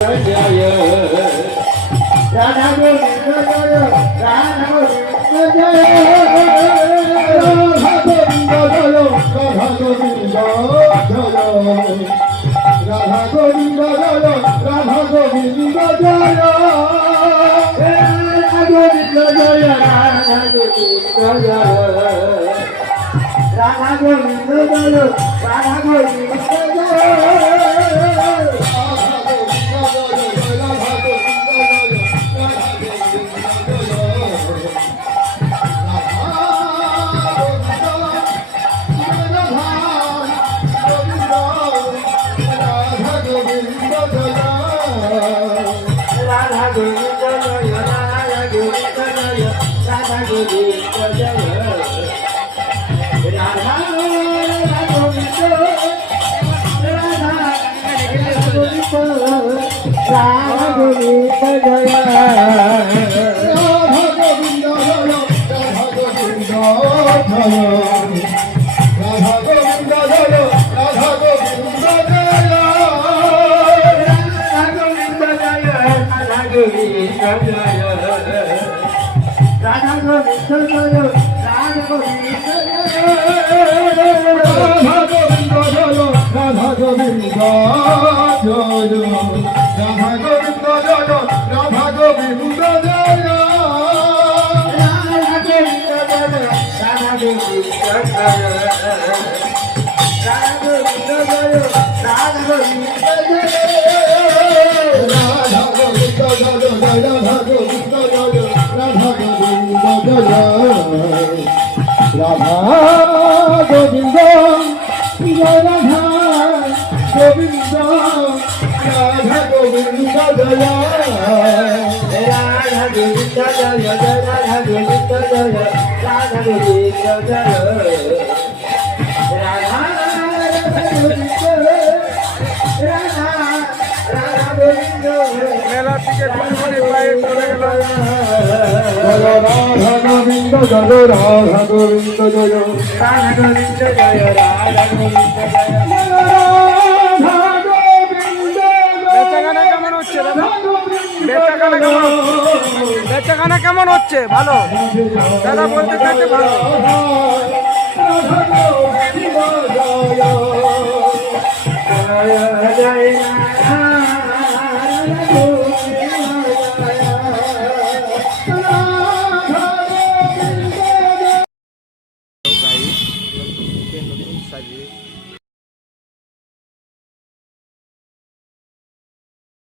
রাধা গোবিন্দ জয় রাধা গোবিন্দ জয় রাধা গোবিন্দ জয় রাধা গোবিন্দ জয় রাধা গোবিন্দ জয় রাধা গোবিন্দ জয় রাধা গোবিন্দ জয় রাধা গোবিন্দ জয় রাধা গোবিন্দ জয় রাধা গোবিন্দ রাধা গোবিন্দ জয় রাধা গোবিন্দ জয় রাধা গোবিন্দ জয় রাধা গোবিন্দ রাধা গোবিন্দ রাধা গোবিন্দ জয় রাধা গোবিন্দ জয় রাধা গোবিন্দ রাধা গোবিন্দ জয় রাধা গোবিন্দ জয় রাধা গোবিন্দ জয় রাধা গোবিন্দ জয় রাধা গোবিন্দ জয় রাধা গোবিন্দ জয় রাধা গোবিন্দ জয় রাধা গোবিন্দ জয় রাধা গোবিন্দ জয় রাধা গোবিন্দ জয় রাধা গোবিন্দ জয় রাধা গোবিন্দ রাধা গোবিন্দ জয় রাধা গোবিন্দ জয় রাধা গোবিন্দ জয় রাধা গোবিন্দ জয় রাধা গোবিন্দ রাধা রাধা গোবিন্দ মেলার দিকে কোন পায়ে চলে গেল। রাধা গোবিন্দ জয় রাধা গোবিন্দ জয় রাধা গোবিন্দ জয় রাধা গোবিন্দ জয় বেচাকেনা কেমন হচ্ছে দাদা? বেচাকেনা কেমন হচ্ছে? ভালো দাদা বলতে চাইছে ভালো। জয় জয়